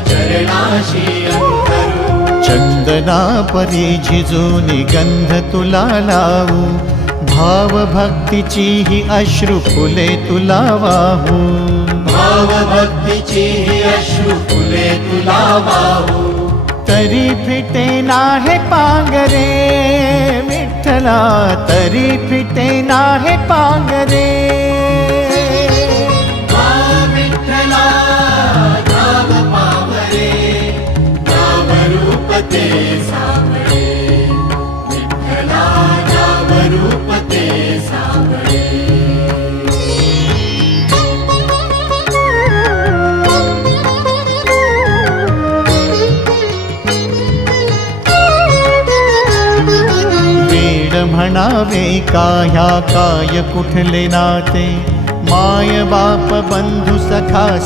चरणाशी अंतरू। चंदना परी झिजूनी गंध तुला लावू, भाव भक्तीची ही अश्रु फुले तुला वाहू। भाव भक्तीची ही अश्रु फुले तुला वाहू। तरी फिटे नाहे पांगरे विठ्ठला, तरी फिटे नाहे पांगरे। विठ्ठला नाम पावरे, नाम रूप ते सावळे। विठ्ठला नाम रूप ते सावळे। म्हणावे काह्या काय कुठले नाते, माय बाप बंधु सखा